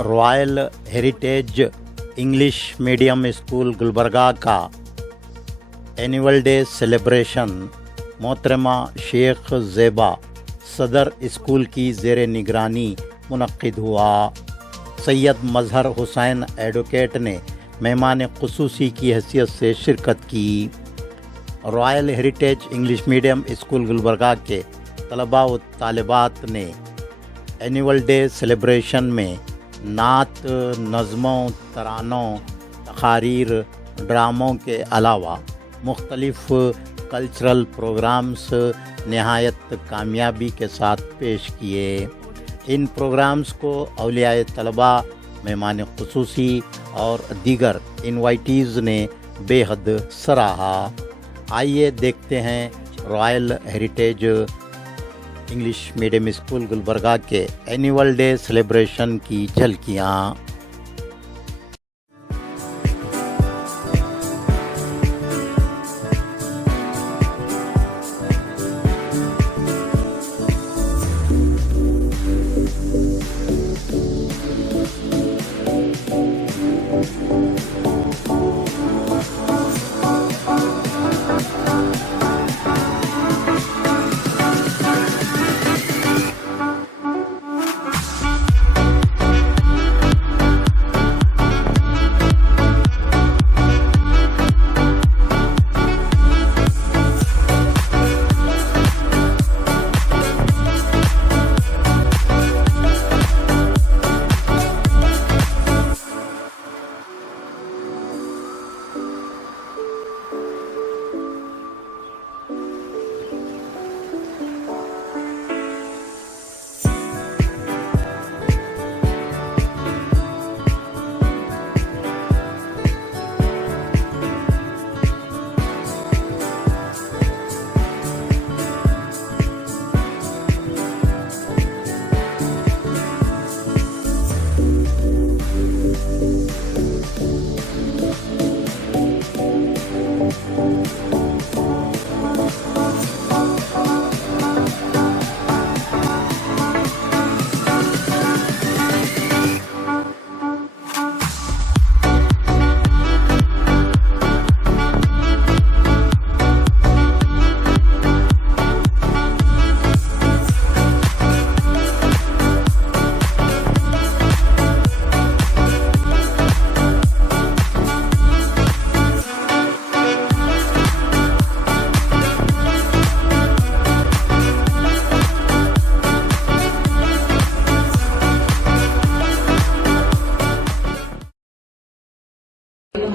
Royal heritage English medium school Gulbarga کا annual day celebration محترمہ شیخ زیبا صدر اسکول کی زیر نگرانی منعقد ہوا۔ سید مظہر حسین ایڈوکیٹ نے مہمان خصوصی کی حیثیت سے شرکت کی۔ Royal heritage English medium school Gulbarga کے طلباء و طالبات نے اینول ڈے سیلیبریشن میں نعت، نظموں، ترانوں، تقاریر، ڈراموں کے علاوہ مختلف کلچرل پروگرامز نہایت کامیابی کے ساتھ پیش کیے۔ ان پروگرامز کو اولیاء طلباء، مہمان خصوصی اور دیگر انوائٹیز نے بے حد سراہا۔ آئیے دیکھتے ہیں Royal heritage English medium school Gulbarga کے اینول ڈے سیلیبریشن کی جھلکیاں۔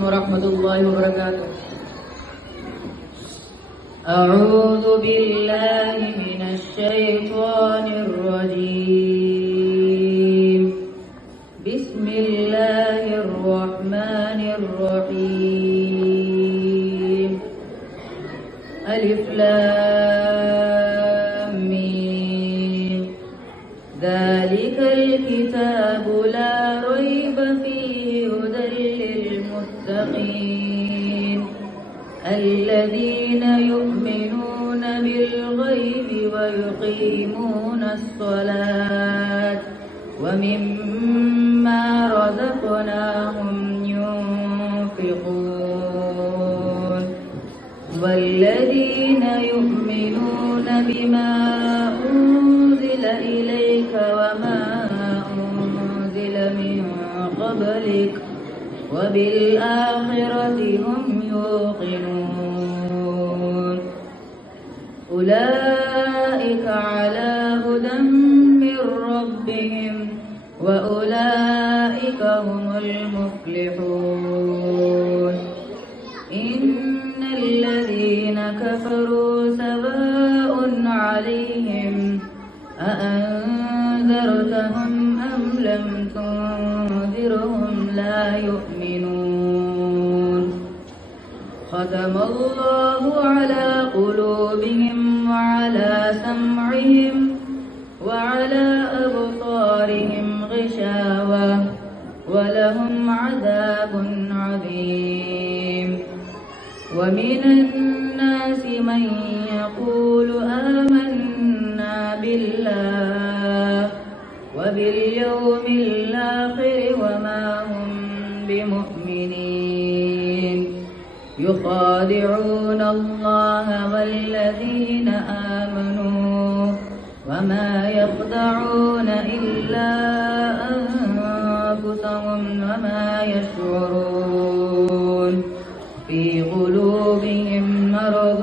ورحمۃ اللہ وبرکاتہ۔ اعوذ باللہ من الشیطان الرجیم، بسم اللہ الرحمن الرحیم، الف لام میم، ذالک الکتاب لا ریب فیہ ہدی للمتقین الذین یؤمنون بالغیب ویقیمون الصلاة ومما رزقناهم ينفقون والذین یؤمنون بما أنزل إليك وما أنزل من قبلك وبالآخرة هم يوقنون أولئك على هدى من ربهم وأولئك هم المفلحون إن الذين كفروا سواء عليهم أأنذرتهم أم لم تنذرهم لا يؤمنون ختم الله على قلوبهم وعلى سمعهم وعلى أبصارهم غشاوة ولهم عذاب عظيم ومن الناس من يقول آمنا بالله وباليوم الآخر يخادعون الله والذين آمنوا وما يخدعون إلا أنفسهم وما يشعرون في قلوبهم مرض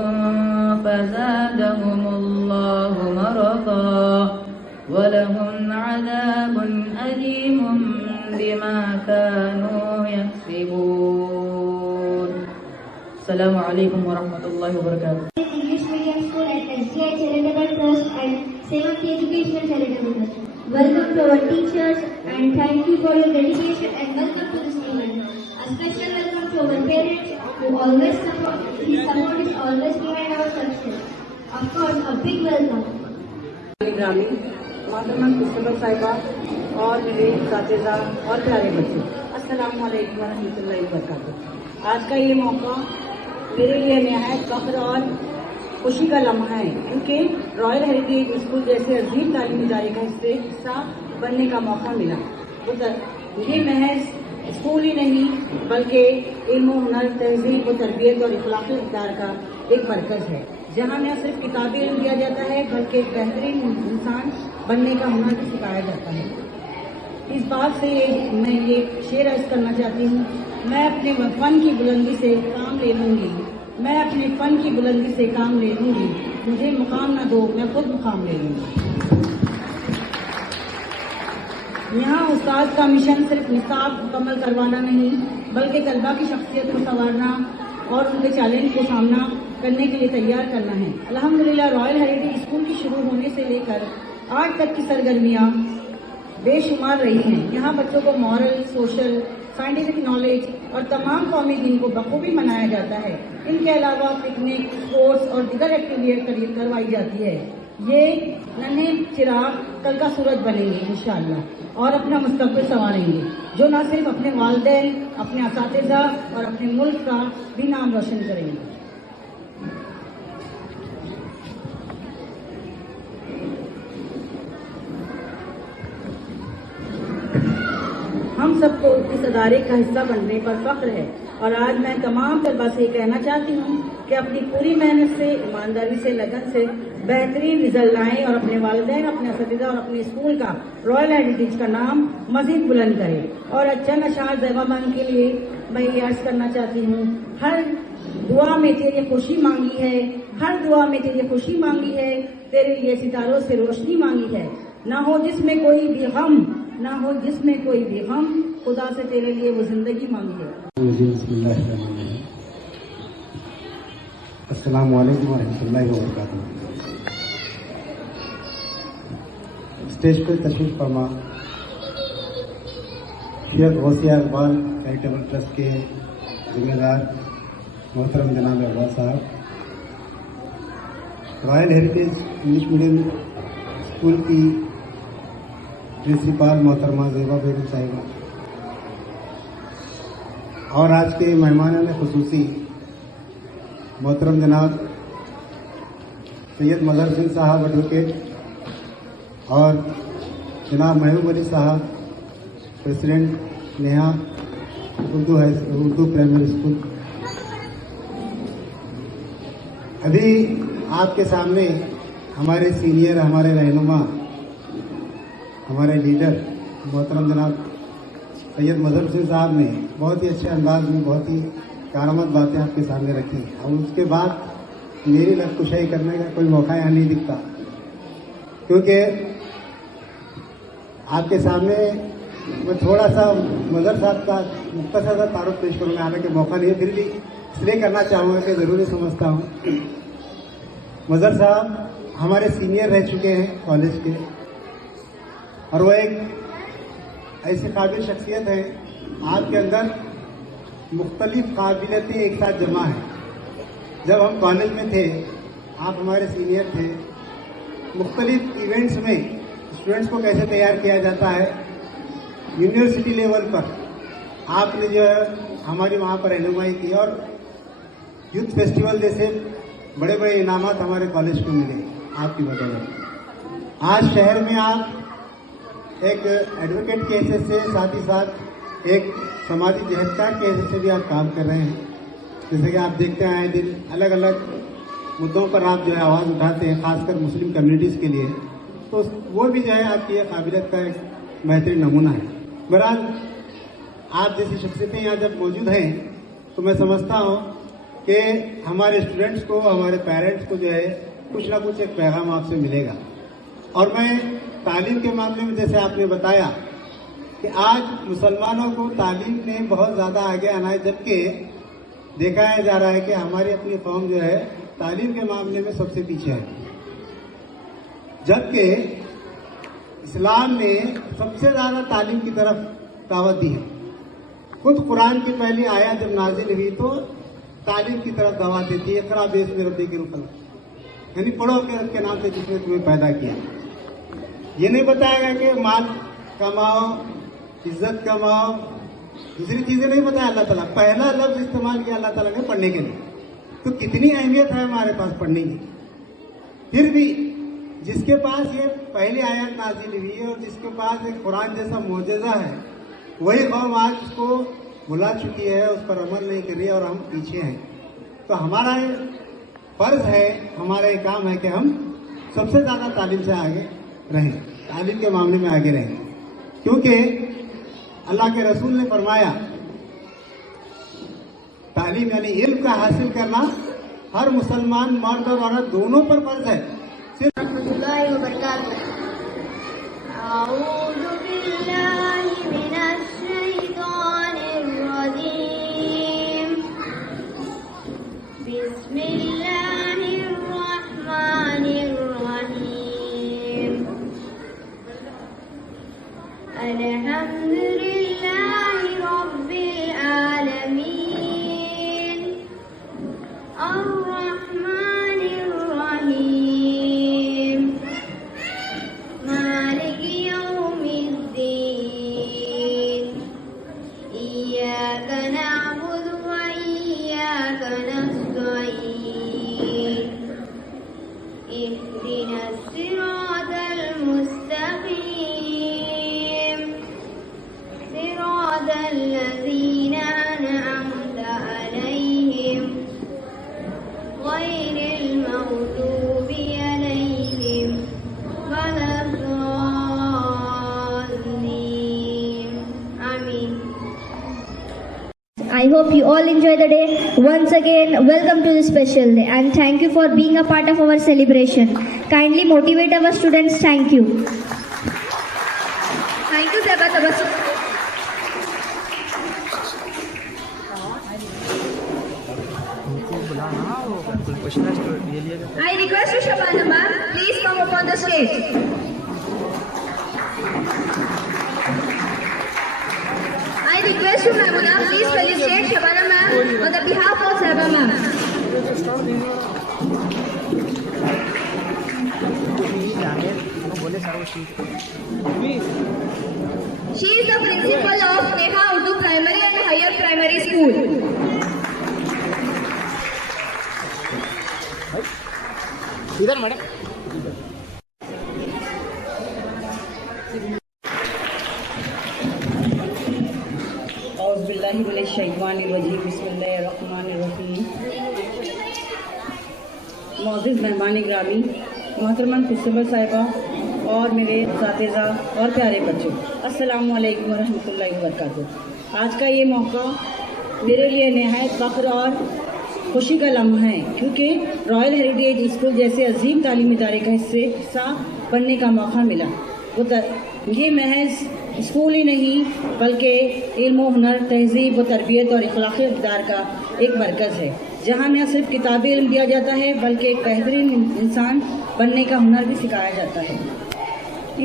فزادهم الله مرضا ولهم عذاب أليم بما كانوا يكسبون. السلام عليكم ورحمة الله وبركاته. English Medium School at SGI Charitable Trust and Seventh Educational Charitable Trust. Welcome to our teachers and thank you for your dedication and welcome to this event. A special welcome to our parents who always support. His support is always behind our success. Of course, a big welcome. ग्रामीण मोहतरमा principal साहिबा और मेरे साथीदार और प्यारे बच्चे, अस्सलाम वालेकुम वरहमतुल्लाहि वबरकातुहू। आज का ये मौका मेरे लिए निहायत फख्र और खुशी का लम्हा है, क्योंकि रॉयल हेरिटेज स्कूल जैसे अजीम तालीमी इदारे का हिस्सा बनने का मौका मिला। ये महज स्कूल ही नहीं बल्कि इल्म, हुनर, तहजीब व तरबियत और इखलाकी इक़्तिदार का एक मरकज़ है, जहाँ न सिर्फ किताबी इल्म दिया जाता है बल्कि एक बेहतरीन इंसान बनने का हुनर भी सिखाया जाता है। इस बात से मैं ये शेर अर्ज़ करना चाहती हूँ, मैं अपने फन की बुलंदी से काम ले लूँगी, मैं अपने फन की बुलंदी से काम ले लूँगी, मुझे मुकाम न दो मैं खुद मुकाम ले लूँगी। यहाँ उस्ताद का मिशन सिर्फ निसाब मुकम्मल करवाना नहीं बल्कि तलबा की शख्सियत को संवारना और उनके चैलेंज को सामना करने के लिए तैयार करना है। अल्हम्दुलिल्लाह रॉयल हेरिटेज स्कूल की शुरू होने से लेकर आज तक की सरगर्मियाँ बेशुमार रही हैं। यहाँ बच्चों को मॉरल, सोशल, साइंटिफिक नॉलेज और तमाम कौमी दिन को बखूबी मनाया जाता है। इनके अलावा पिकनिक, स्पोर्ट्स और दीगर एक्टिविटीज करवाई जाती है। ये नन्हे चिराग कल का सूरज बनेंगे इंशाअल्लाह और अपना मुस्तकबिल संवारेंगे, जो न सिर्फ अपने वालिदैन, अपने असातिज़ा और अपने मुल्क का भी नाम रोशन करेंगे। हम सबको इस अदारे का हिस्सा बनने पर फख्र है और आज मैं तमाम तलबा से कहना चाहती हूँ कि अपनी पूरी मेहनत से, ईमानदारी से, लगन से बेहतरीन रिजल्ट लाएं और अपने वालिदैन, अपने असातिज़ा और अपने स्कूल का, रॉयल हेरिटेज का नाम मज़ीद बुलंद करें। और अच्छा नशार ज़ेबाबान के लिए मैं ये अर्ज़ करना चाहती हूँ, हर दुआ में तेरी खुशी मांगी है, हर दुआ में तेरी खुशी मांगी है, तेरे लिए सितारों से रोशनी मांगी है। ना हो जिसमें कोई भी गम, ना हो जिसमें कोई भी गम, खुदा से तेरे लिए वो जिंदगी मांगी है। अस्सलाम वालेकुम वरहमतुल्लाहि वबरकातुहू। स्टेज पर तशरीफ फरमा शेख गौसिया इकबाल चैरिटेबल ट्रस्ट के जिम्मेदार मोहतरम जनाब अब्बास साहब, royal heritage English medium school की प्रिंसिपल मोहतरमा ज़ेबा बेगम साहिबा और आज के मेहमानान खुसूसी मोहतरम जनाब सैयद मजहर सिंह साहब एडवोकेट और जनाब महबूब अली साहब president Neha Urdu primary school. अभी आपके सामने हमारे सीनियर, हमारे रहनुमा, हमारे लीडर मोहतरम जनाब सैयद मजहर सिंह साहब ने बहुत ही अच्छे अंदाज में बहुत ही कारआमद बातें आपके सामने रखी और उसके बाद मेरी लफ्ज़कुशाई करने का कोई मौका यहाँ नहीं दिखता, क्योंकि आपके सामने मैं थोड़ा सा मजहर साहब का मुख्तसर सा तारुफ पेश करूँगा। हालांकि मौका नहीं है, फिर भी इसलिए करना चाहूँगा कि ज़रूरी समझता हूँ। मजहर साहब हमारे सीनियर रह चुके हैं कॉलेज के और वो एक ऐसी काबिल शख्सियत है, आपके अंदर मुख्तलिफ काबिलियतें एक साथ जमा है। जब हम कॉलेज में थे, आप हमारे सीनियर थे, मुख्तलिफ इवेंट्स में स्टूडेंट्स को कैसे तैयार किया जाता है, यूनिवर्सिटी लेवल पर आपने जो है हमारी वहाँ पर रहनुमाई की और यूथ फेस्टिवल जैसे बड़े बड़े इनामात हमारे कॉलेज को मिले आपकी बदौलत। आज शहर में आप एक एडवोकेट के हैसियत से, साथ ही साथ एक समाजी जहदकार के हैसियत से भी आप काम कर रहे हैं। जैसे कि आप देखते हैं आए दिन अलग अलग मुद्दों पर आप जो है आवाज़ उठाते हैं, खासकर मुस्लिम कम्युनिटीज़ के लिए, तो वो भी जो है आपकी ये काबिलियत का एक बेहतरीन नमूना है। बहरहाल आप जैसी शख्सियतें यहाँ जब मौजूद हैं तो मैं समझता हूँ कि हमारे स्टूडेंट्स को, हमारे पेरेंट्स को जो है कुछ ना कुछ एक पैगाम आपसे मिलेगा। और मैं तालीम के मामले में जैसे आपने बताया कि आज मुसलमानों को तालीम में बहुत ज़्यादा आगे आना है, जबकि देखा जा रहा है कि हमारी अपनी कौम जो है तालीम के मामले में सबसे पीछे है, जबकि इस्लाम ने सबसे ज़्यादा तालीम की तरफ दावत दी है। खुद कुरान की पहली आयत जब नाजिल हुई तो तालीम की तरफ दावत देती है, इक़रा बिस्मि रब्बिकल क़लम, यानी पढ़ो के रब के नाम से जिसने तुम्हें पैदा किया। ये नहीं बताएगा कि माल कमाओ, इज्जत कमाओ, दूसरी चीजें नहीं बताया अल्लाह ताला। पहला लफ्ज इस्तेमाल किया अल्लाह ताला ने पढ़ने के लिए। तो कितनी अहमियत है हमारे पास पढ़ने की। फिर भी जिसके पास ये पहली आयत नाजिल हुई है और जिसके पास एक कुरान जैसा मोजज़ा है, वही कौम आज उसको भुला चुकी है, उस पर अमल नहीं कर रही है और हम पीछे हैं। तो हमारा फर्ज है, हमारा ये काम है कि हम सबसे ज़्यादा तालीम से आगे रहें, तालीम के मामले में आगे रहें, क्योंकि अल्लाह के रसूल ने फरमाया तालीम यानी इल्म का हासिल करना हर मुसलमान मर्द और औरत दोनों पर फर्ज है। I hope you all enjoy the day. Once again, welcome to this special day and thank you for being a part of our celebration. Kindly motivate our students. Thank you. Thank you, Zeba Tabassum. I request you, Shabana ma'am, please come up on the stage. I request you, Maimuna, please felicitate Shabana ma'am on the behalf of Zeba ma'am. She is the principal of Neha Urdu Primary and Higher Primary School. इधर madam मोअज़्ज़िज़ मेहमान ग्रामी, मोहतरमा principal साहिबा और मेरे असातिज़ा और प्यारे बच्चों, अस्सलामु अलैकुम वरहमतुल्लाहि वबरकातुहू। आज का ये मौका मेरे लिए नहायत फ़ख्र और खुशी का लम्हा है, क्योंकि रॉयल हेरिटेज स्कूल जैसे अजीम तालीमी इदारे का हिस्सा बनने का मौका मिला। ये महज स्कूल ही नहीं बल्कि इल्म व हुनर, तहज़ीब व तरबियत और इखलाक़ी इक़दार का एक मरकज़ है, जहाँ न सिर्फ किताबी इल्म दिया जाता है बल्कि एक बेहतरीन इंसान बनने का हुनर भी सिखाया जाता है।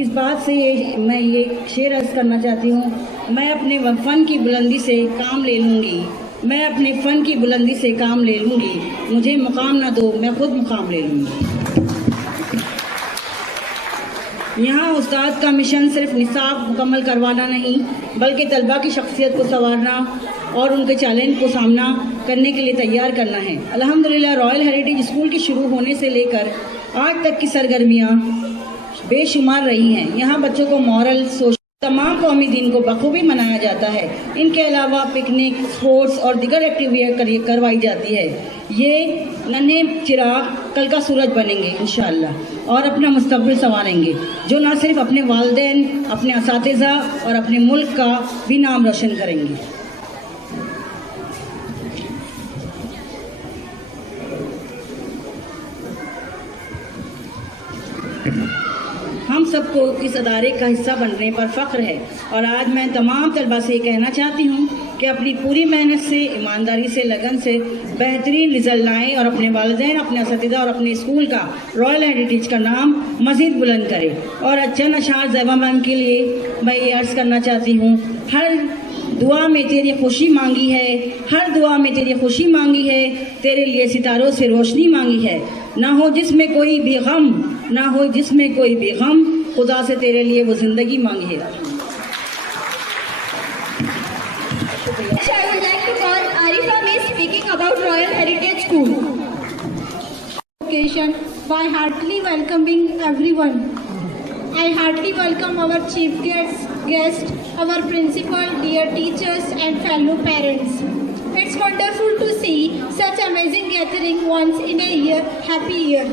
इस बात से मैं ये शेर अर्ज़ करना चाहती हूँ, मैं अपने फ़न की बुलंदी से काम ले लूँगी, मैं अपने फ़न की बुलंदी से काम ले लूँगी, मुझे मुकाम ना दो मैं ख़ुद मुकाम ले लूँगी। यहाँ उस्ताद का मिशन सिर्फ निसाब मुकम्मल करवाना नहीं बल्कि तलबा की शख्सियत को संवारना और उनके चैलेंज को सामना करने के लिए तैयार करना है। अल्हम्दुलिल्लाह रॉयल हेरिटेज स्कूल के शुरू होने से लेकर आज तक की सरगर्मियाँ बेशुमार रही हैं। यहाँ बच्चों को मॉरल, सोशल तमाम कौमी दिन को बखूबी मनाया जाता है। इनके अलावा पिकनिक, स्पोर्ट्स और दीगर एक्टिविटियाँ करवाई जाती है। ये नन्हे चिराग कल का सूरज बनेंगे इंशाअल्लाह और अपना मुस्तकबिल संवारेंगे, जो न सिर्फ अपने वालिदैन, अपने असातिज़ा और अपने मुल्क का भी नाम रोशन करेंगे। हम सबको इस अदारे का हिस्सा बनने पर फ़ख्र है और आज मैं तमाम तलबा से ये कहना चाहती हूँ कि अपनी पूरी मेहनत से, ईमानदारी से, लगन से बेहतरीन रिज़ल्ट लाएँ और अपने वालिदैन, अपने असातिज़ा और अपने स्कूल का, रॉयल हेरिटेज का नाम मज़ीद बुलंद करें। और चंद अशार ज़ैबा मैम के लिए मैं ये अर्ज़ करना चाहती हूँ, हर दुआ में तेरी खुशी मांगी है, हर दुआ में तेरी खुशी मांगी है, तेरे लिए सितारों से रोशनी मांगी है। ना हो जिसमें कोई भी गम, ना हो जिसमें कोई भी गम, खुदा से तेरे लिए वो ज़िंदगी मांगी है। I would like to call Arifa Miss speaking about Royal Heritage School. Occasion by heartily welcoming everyone. I heartily welcome our chief guest, our principal, dear teachers and fellow parents. It's wonderful to see such amazing gathering once in a year. Happy year.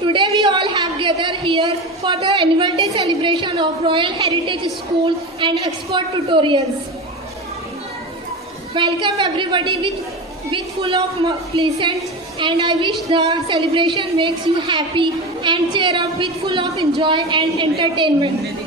Today we all have gathered here for the annual day celebration of Royal Heritage School and expert tutorials. Welcome everybody with full of pleasant, and I wish the celebration makes you happy and cheer up with full of enjoy and entertainment.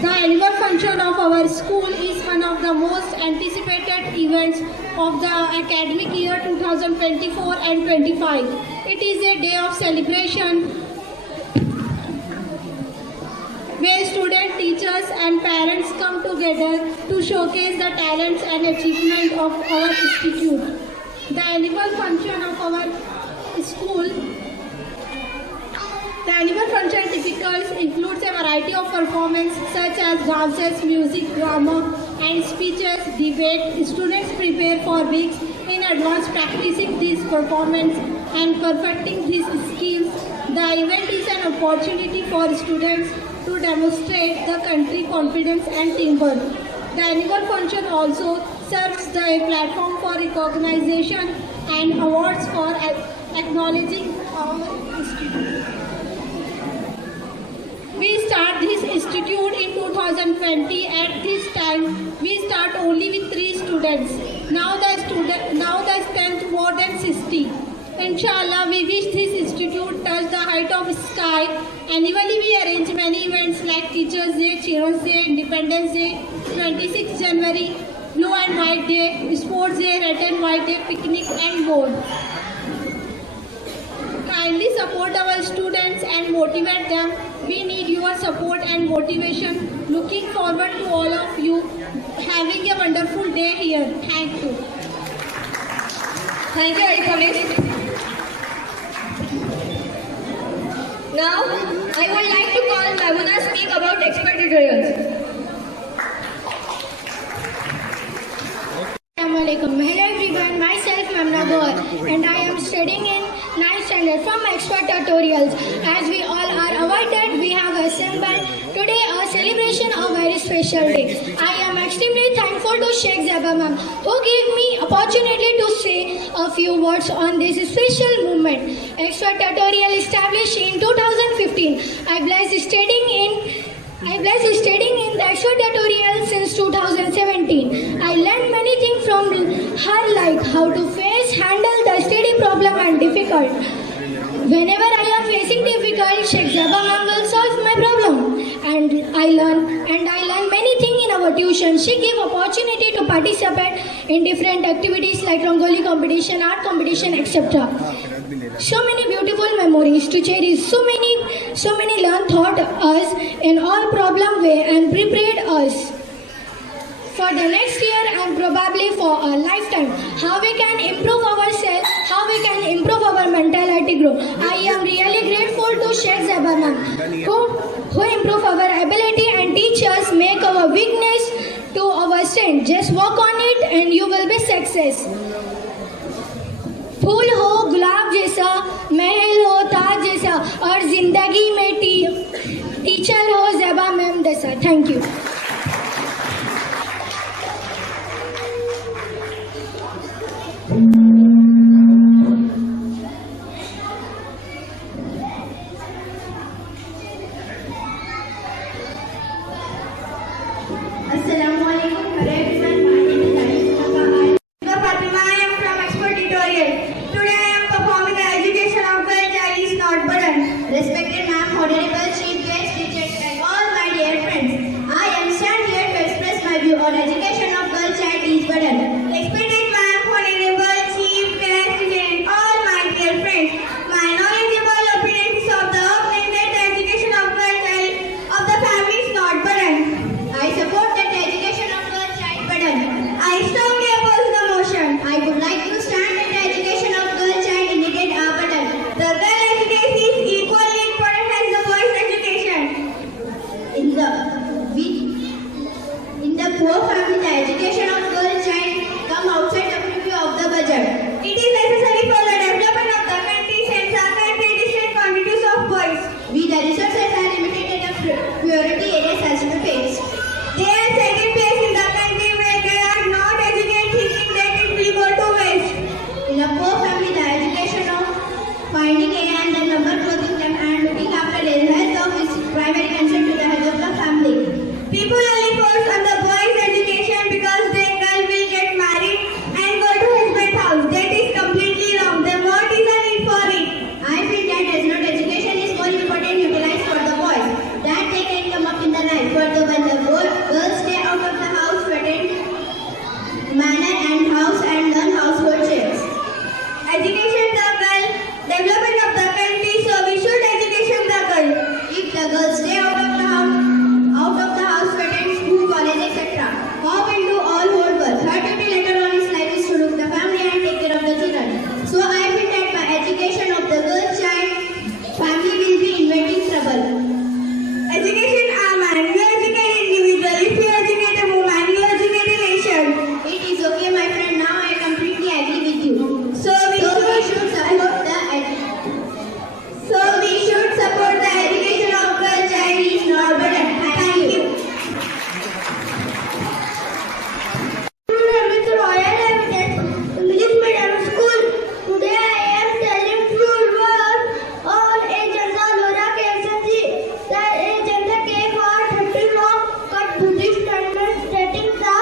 The annual function of our school is one of the most anticipated events of the academic year 2024 and 25. It is a day of celebration where students, teachers and parents come together to showcase the talents and achievement of our institute. The annual function of our school typicals includes a variety of performances such as dances, music, drama and speeches, debate. Students prepare for weeks in advance practicing these performances and perfecting these skills. The event is an opportunity for students to demonstrate the country confidence and teamwork. The annual function also serves as a platform for recognition and awards for acknowledging our institute. We start this institute in 2020. At this time, we start only with 3 students. Now the strength more than 60. Inshallah, we wish this institute touch the height of sky. Annually, we arrange many events like Teachers' Day, Children's Day, Independence Day, 26th January, Blue and White Day, Sports Day, Red and White Day, picnic and more. Kindly support our students and motivate them. We need your support and motivation. Looking forward to all of you having a wonderful day here. Thank you. Thank you, Arifa Miss. Now, I would like to call Maimuna speak about expert tutorials. Assalamualaikum. Hello everyone, myself Mamna Gaur and I am studying in 9th standard from Expert Tutorials. As we all are aware that we have assembled today a celebration of a very special day. I am extremely thankful to Sheikh Zeba ma'am who gave me opportunity to say a few words on this special movement. Expert Tutorial established in 2015. I blessed studying in the Expert Tutorial since 2017. I learned many things from her, like how to handle the study problem and difficult. Whenever I am facing difficult, Sheikh Zeba ma'am will solve my problem. And I learn many things in our tuition. She gave opportunity to participate in different activities like Rangoli competition, art competition, etc. So many beautiful memories to cherish. So many learn taught us in all problem way and prepared us for the next year and probably for a lifetime. How we can improve ourselves, how we can improve our mentality grow. I am really grateful to Sheikh Zeba ma'am who improve our ability and teach us, make our weakness to our strength. Just work on it and you will be success. پھول ہو گلاب جیسا، محل ہو تاج جیسا، اور زندگی میں teacher ہو زیبا میم جیسا. Thank you. Assalamu alaikum. Hello everyone. My name is Aisha Fatima. I am from Expert Tutorial. Today I am performing the education of girl child is not burden. Respected ma'am, honorable chief guest, teachers, and all my dear friends, I am stand here to express my view on education of girl child is burden. Respected ma'am, honorable chief guest, teachers, and all my dear friends, my knowledgeable opinions of the opinion that the education of girl child of the family is not burden. I support that the education of girl child burden. I strongly oppose the motion. I would like to stand that the education of girl child indicate a burden. The girl education is equally important as the boys' education. In the poor family, the education of girl child come outside the purview of the budget. It is necessary for the development of the country since our country distant quantities of boys. The resources are limited and the priority areas has to be fixed. They are second place in the country where they are not educated, thinking that it will go to waste. In a poor family, the education of finding a and the number clothing them and looking after their health of is primary concern to the health of the family. People only force on the boys' education because their girl will get married and go to husband's house. That is completely wrong. Then what is the need for it? I feel that as not education is more important utilized for the boys, that they can come up in the life. For the when the girls stay out of the house, attend manner and house and learn household chores. Education the girl, development of the country, so we should education the girl. If the girls stay out of the house, attend school, college, etc., how can do all whole work? Her duty later on is life is to look the family and take care of the children. So I feel that by education of the girl child, family will be inventing trouble. Education a man, you educate individual. If you educate a woman, you educate a nation. It is okay, my friend. Now I completely agree with you. So we should support the education of girl child is not burden. Thank you. With Royal English Medium School. Today I am telling few words on Agenda Lora Kesaji. The agenda came for 30 long cut Buddhist standards dating the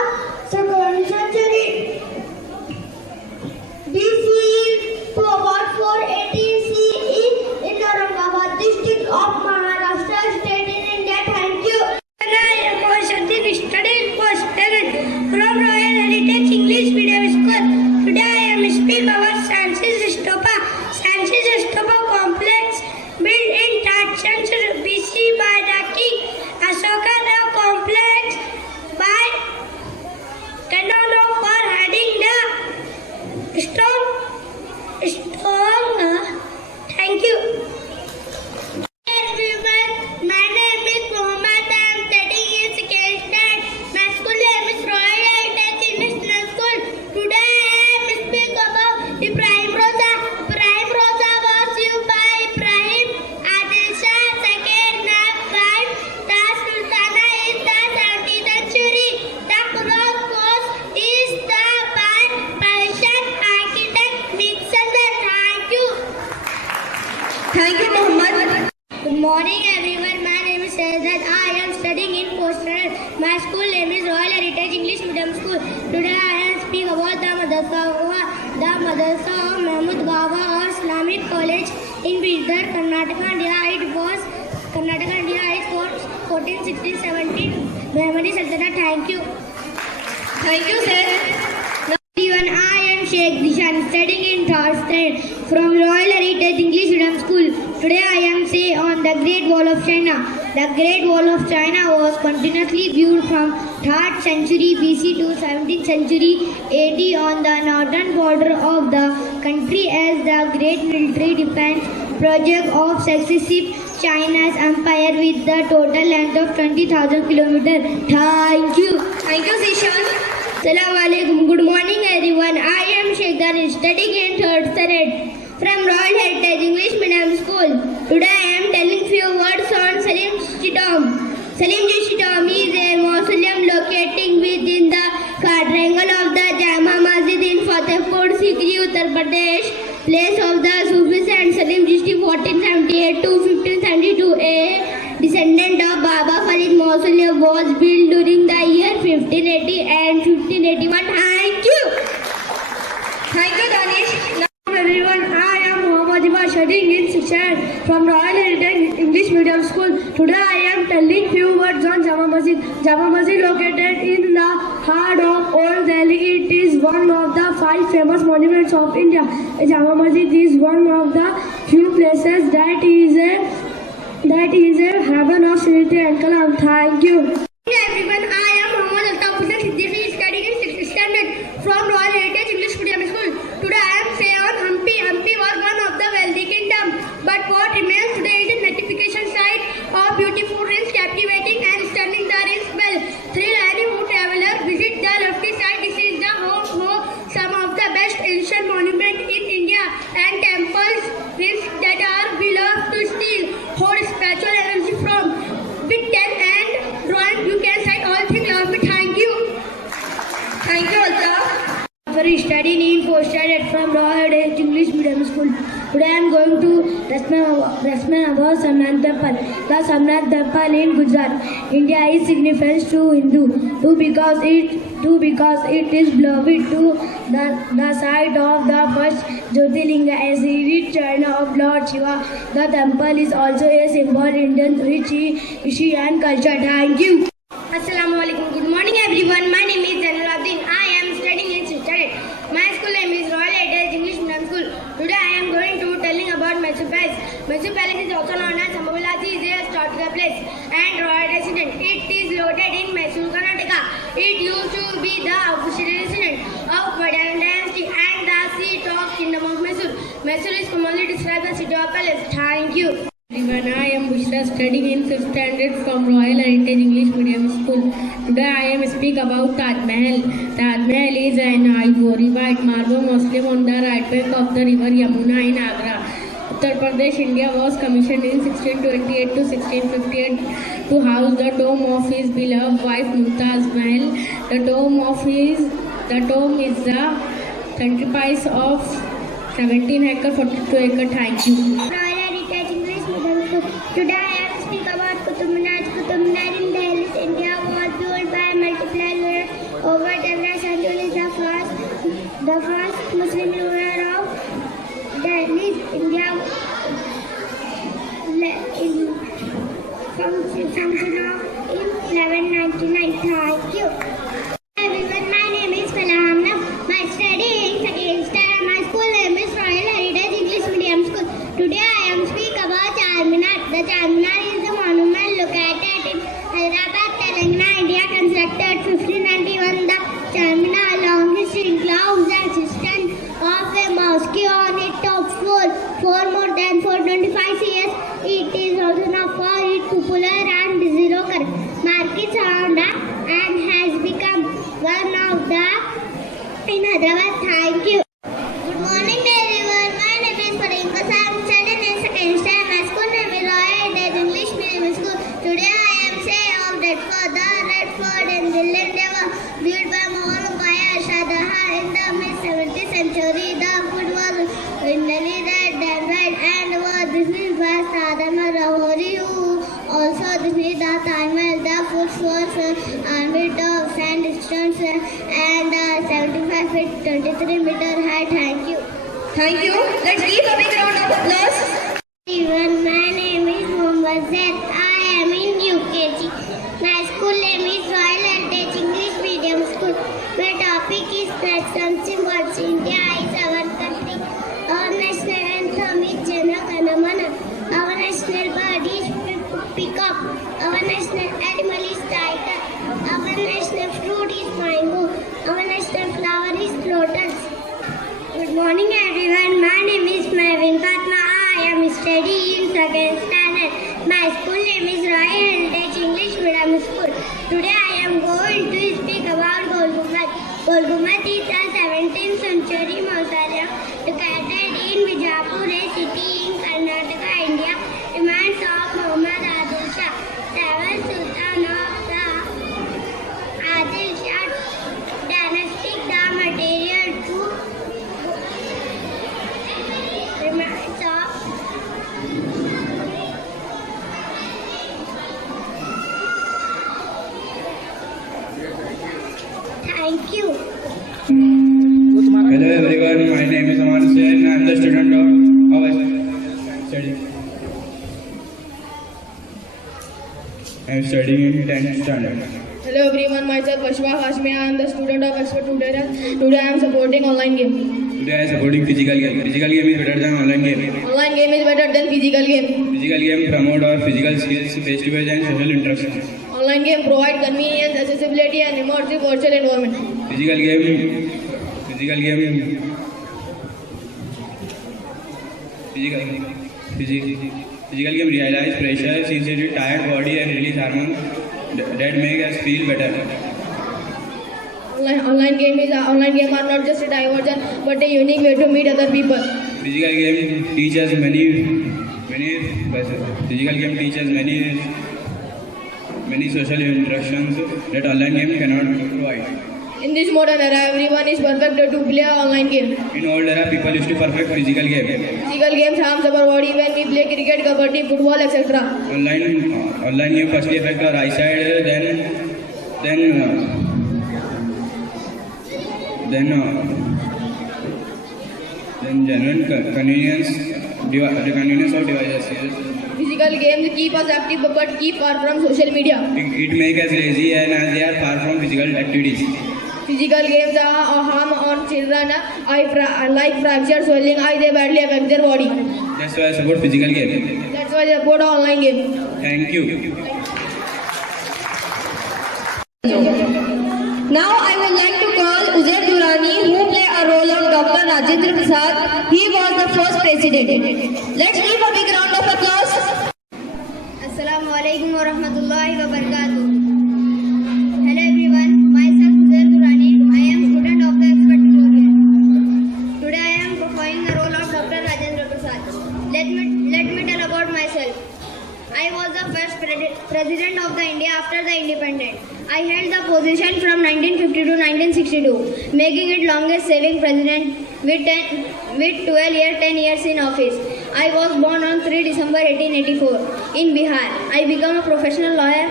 2nd century. BC about 480 CE in Aurangabad district of Maharashtra state in India. Thank you. I am Shakti studying for 7 from Royal Heritage English Medium School. Today I am speaking about Francis Stupa. Francis Stupa complex built in 3rd century BC by the king Ashoka. The complex by Kanano for adding the stone. Thank you. Everyone, my name is Mohammed. I am studying in 2nd standard. My school name is Royal Heritage International School. Today I am speaking about Ibrahim Roza. Ibrahim Roza was used by Ibrahim Adil Shah second time. The Sultana is the 17th century. The Quran was is the by Persian architect Mixon. Thank you. Thank you, Mohammed. Good morning, everyone. My name is Shahzad. I am studying in Postgraduate. My school name is Royal Heritage English Medium School. Today I am speaking about the Madrasa of Mahmud Gawa or Islamic College in Bidar, Karnataka, India. It was Karnataka, India. It was 1416-17 Brahmani Sultanate. Thank you. Thank you, sir. Everyone, I am Sheikh Dishan, studying in 3rd standard from Royal Heritage English Medium School. Today I am say on the Great Wall of China. The Great Wall of China was continuously viewed from 3rd century BC to 17th century AD on the northern border of the country as the great military defense project of successive China's empire with the total length of 20,000 kilometers. Thank you. Thank you, Zishan. Assalamu alaikum. Good morning everyone. I am Shekhar studying in 3rd standard from Royal Heritage English Medium School. Today I am telling few words on Salim Chitom. Salim Chitom is a mausoleum locating within the quadrangle of the Jama Masjid in Fatehpur Sikri, Uttar Pradesh, place of the Sufis and Salim Chishti 1478 to 1572. A descendant of Baba Farid mausoleum was built during the year 1580 and 1581. Thank you. Thank you, Danish. Now everyone, I am Muhammad Iba studying in 6th standard from Royal Heritage English Medium School. Today I am telling few words on Jama Masjid. Jama Masjid located in the heart of Old Delhi. It is one of the 5 famous monuments of India. Jama Masjid is one of the few places that is a heaven of Sriti and Kalam. Thank you. Everyone, I am Muhammad Altaf Hussain Siddiqui studying in 6th standard from Royal Heritage English Medium School. Today I am say on Hampi. Hampi was one of the wealthy kingdom, but what remains today is a notification site of beautiful ruins, captivating and stunning the ruins well. Thrill any who traveler visit the lofty site. This is the home of some of the best ancient monuments in India and temples, ruins that are beloved to steal, hold spiritual energy from. With pen and drawing, you can cite all things love me. Thank you. Thank you, Altaf. For studying in 4th standard from Royal Heritage English Medium School. Today I am going to Rasman about Samnath Temple. The Samnath Temple in Gujarat, India is significant to Hindu too because it is beloved to the site of the first Jyotirlinga, a series churn of Lord Shiva. The temple is also a symbol of Indian history and culture. Thank you. Assalamu alaikum. Good morning everyone. My name is Janaluddin. I am studying in 6th standard. My school name is Royal Heritage English Medium School. Today I am going to telling about Mysore Palace. Mysore Palace is also known as Sambavilasi, is a historical place and royal residence. It is located in Mysore, Karnataka. It used to be the official residence of Vajrayana dynasty and the seat of Kingdom of Mysore. Mysore is commonly described as city of palace. Thank you. Everyone, I am Bushra studying in 5th standard from Royal Heritage English Medium School. Today I am speak about Taj Mahal. Taj Mahal is an ivory white marble mausoleum on the right bank of the river Yamuna in Agra, Uttar Pradesh, India. Was commissioned in 1628 to 1658 to house the tomb of his beloved wife Mumtaz Mahal. The tomb is the centerpiece of 17-acre, 42-acre. Thank you. Today I am speak about Qutub Minar. Qutub Minar in Delhi, India was built by multiple rulers over several centuries. The first Muslim ruler of Delhi, India, function in 1199. Thank you. Everyone, my name is Falamna. My study in 2nd standard. My school name is Royal Heritage English Medium School. Today I am speak about Charminar. The Charminar is a monument located in Hyderabad, Telangana, India, constructed 1591. The Charminar, long history, includes the existence of a mosque on its top floor for more than 425 years. It is also known for its popular and busy local markets around and has become one of the in Hyderabad. Thank you. Good morning, everyone. My name is Farinka. I am studying in 2nd standard. My school name is Royal Heritage English Medium School. Today I am saying of Red Fort. The Red Fort in Delhi was built by Mughal Emperor Shah Jahan in the mid-17th century. The fort was originally red and white and was dismissed by Sadama Lahori, who also dismissed the Taj Mahal. The fort was armed of sandstones and 75 feet 23 meter high. Thank you. Thank you. Let's give a big round of applause. Everyone, my name is Mohammad Zaid. I am in UKG. My school name is Royal Heritage English Medium School. My topic is some symbols. India is our country. Our national anthem is Jana Gana Mana. Our national bird is peacock. Our national animal is tiger. Our national fruit is mango. Our national flower is lotus. Good morning everyone. My name is Mavin Fatma. I am studying in 2nd standard. My school name is Royal Heritage English Medium School. Today I am going to speak about Gol Gumbad. Golgumati is a 17th century mausoleum located in Bijapur city in Karnataka, India. Remains of Muhammad Adil Shah, 7th Sultan of the Adil Shah dynasty. The material to remains of Thank you. Hello everyone, my name is Aman Hussain. I am the student of I am studying in 10th standard. Hello everyone, myself Ashfaq Hashmi. I am the student of Expert Tutorial. Today I am supporting online game. Today I am supporting physical game. Physical game is better than online game. Online game is better than physical game. Physical game promote our physical skills, face-to-face and social interaction. Online game provide convenience, accessibility and immersive virtual environment. Physical game realize pressure, sensitive, tired body and release hormones that make us feel better. Online game are not just a diversion but a unique way to meet other people. Physical game teaches many social interactions that online game cannot provide. In this modern era, everyone is perfect to play an online game. In old era, people used to perfect physical game. Physical games harms our body when we play cricket, kabaddi, football, etc. Online game firstly affect our eyesight, then genuine convenience, the convenience of devices. Physical games keep us active but keep far from social media. It makes us lazy and as they are far from physical activities. Physical games are a harm on children, like fracture, swelling, they badly affect their body. That's why I support physical game. That's why I support online game. Thank you. Now I would like to call Uzair Durrani, who played a role of Dr. Rajendra Prasad. He was the first president. Let's give a big round of applause. Assalamu alaikum wa rahmatullahi wa barakatuh. Hello everyone, myself Uzair Durrani. I am student of the Expert Tutorial. Today I am performing the role of Dr. Rajendra Prasad. Let me tell about myself. I was the first president of the India after the independence. I held the position from 1950 to 1962, making it longest serving president with 10 years in office. I was born on 3 December 1884 in Bihar. I became a professional lawyer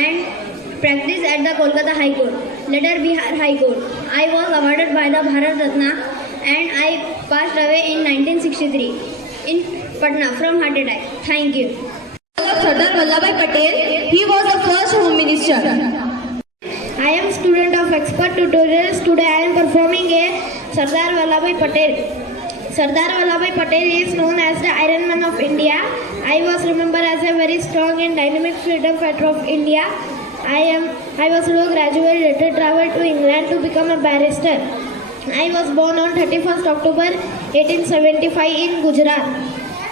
and practiced at the Kolkata High Court, later Bihar High Court. I was awarded by the Bharat Ratna and I passed away in 1963 in Patna from heart attack. Thank you. Sardar Vallabhbhai Patel. He was the first Home Minister. I am student of Expert Tutorials. Today I am performing a Sardar Vallabhbhai Patel. Sardar Vallabhbhai Patel is known as the Iron Man of India. I was remembered as a very strong and dynamic freedom fighter of India. I was law graduate, later traveled to England to become a barrister. I was born on 31st October 1875 in Gujarat.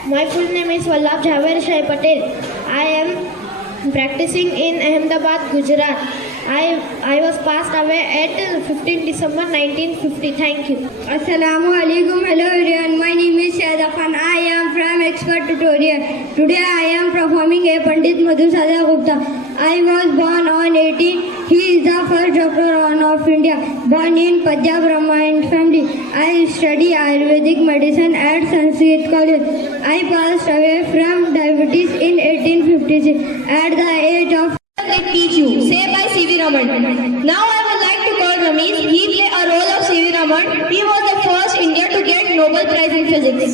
My full name is Vallabh Jhaver Shai Patel. I am practicing in Ahmedabad, Gujarat. I was passed away at 15 December 1950. Thank you. Assalamu alaikum. Hello everyone. My name is Shahid Khan. I am from Expert Tutorial. Today I am performing a Pandit Madhu Sada Gupta. I was born on 18. He is the first doctor of India, born in Punjab Brahmin family. I study Ayurvedic medicine at Sanskrit College. I passed away from diabetes in 1856 at the age of. They teach you. Say by C.V. Raman. Now I would like to call Ramesh. He played a role of C.V. Raman. He was the first Indian to get Nobel Prize in Physics.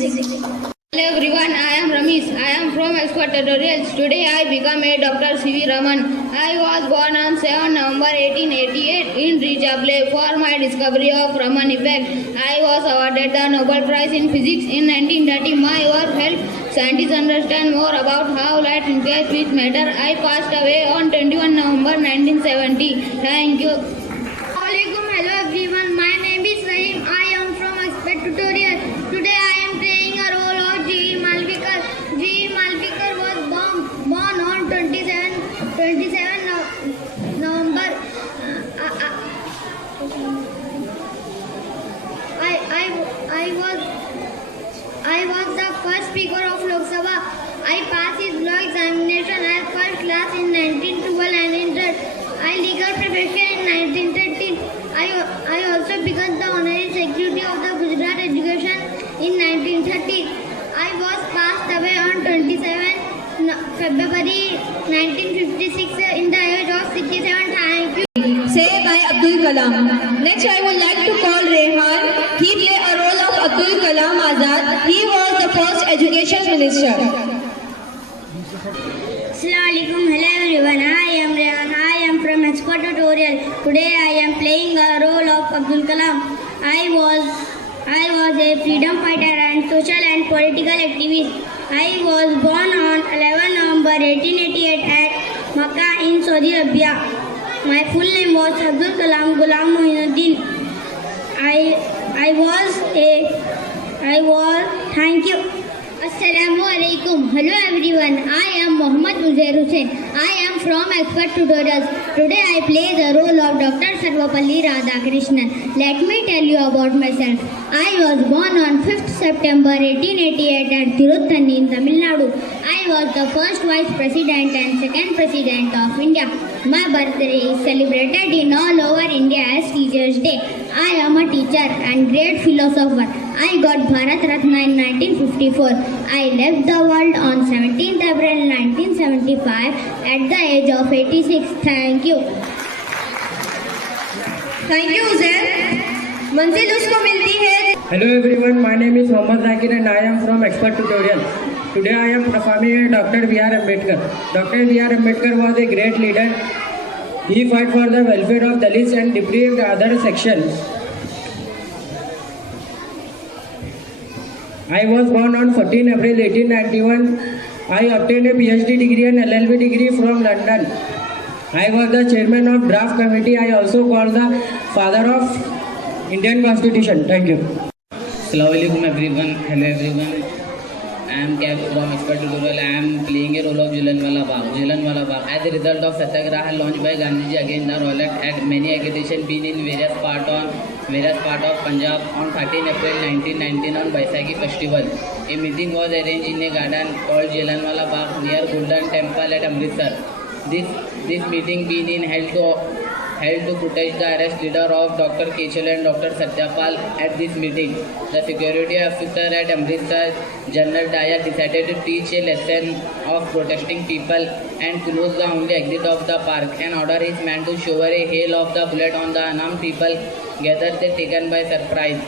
Hello everyone, I am Ramesh. I am from Expert Tutorials. Today I become a Dr. C.V. Raman. I was born on 7 November 1888 in Rijable for my discovery of Raman effect. I was awarded the Nobel Prize in Physics in 1930. My work helped scientists understand more about how light interacts with matter. I passed away on 21 November 1970. Thank you. Hello everyone, my name is Rahim. I am from Expert Tutorial. Today I am playing a role of G.E. Malvikar. G.E. Malvikar was born on 27 November Speaker of Lok Sabha. I passed his law examination as first class in 1912 and entered legal profession in 1913. I also became the honorary secretary of the Gujarat Education in 1930. I was passed away on 27 February 1956 in the age of 67. Thank you. Say by Abdul Kalam. Next, I would like to call Rehan. He played a role of Abdul Kalam Azad. He was the first education minister. Assalamualaikum. Hello everyone. I am Rehan. I am from Expert Tutorial. Today I am playing a role of Abdul Kalam. I was a freedom fighter and social and political activist. I was born on 11 November 1888 at Makkah in Saudi Arabia. My full name was Abdul Kalam Ghulam Moinuddin. Thank you. Assalamu alaikum. Hello everyone. I am Muhammad Uzair Hussain. I am from Expert Tutorials. Today I play the role of Dr. Sarvapalli Radhakrishnan. Let me tell you about myself. I was born on 5th September 1888 at Tiruthanni in Tamil Nadu. I was the first Vice President and second President of India. My birthday is celebrated in all over India as Teachers' Day. I am a teacher and great philosopher. I got Bharat Ratna in 1954. I left the world on 17th April 1975 at the age of 86. Thank you. Thank you, Uzair. मंजिल उसको मिलती है. Hello everyone, my name is Mohammad Zakir and I am from Expert Tutorial. Today I am performing Dr. B.R. Ambedkar. Dr. B.R. Ambedkar was a great leader. He fought for the welfare of Dalits and deprived other sections. I was born on 14 April 1891. I obtained a PhD degree and LLB degree from London. I was the chairman of draft committee. I also called the father of Indian Constitution. Thank you. Assalamualaikum everyone. Hello everyone. I am Kev from Expert Tutorial. I am playing a role of Jallianwala Bagh. As a result of Satyagraha launched by Gandhiji against the Royal Act, many agitations been in various part of Punjab on 13 April 1919 on Baisakhi festival. A meeting was arranged in a garden called Jallianwala Bagh near Golden Temple at Amritsar. This meeting been held to protect the arrest leader of Dr. Kechal and Dr. Satyapal. At this meeting, the security officer at Amritsar, General Daya, decided to teach a lesson of protesting people and close the only exit of the park and order his men to shower a hail of the bullet on the unarmed people gathered there taken by surprise.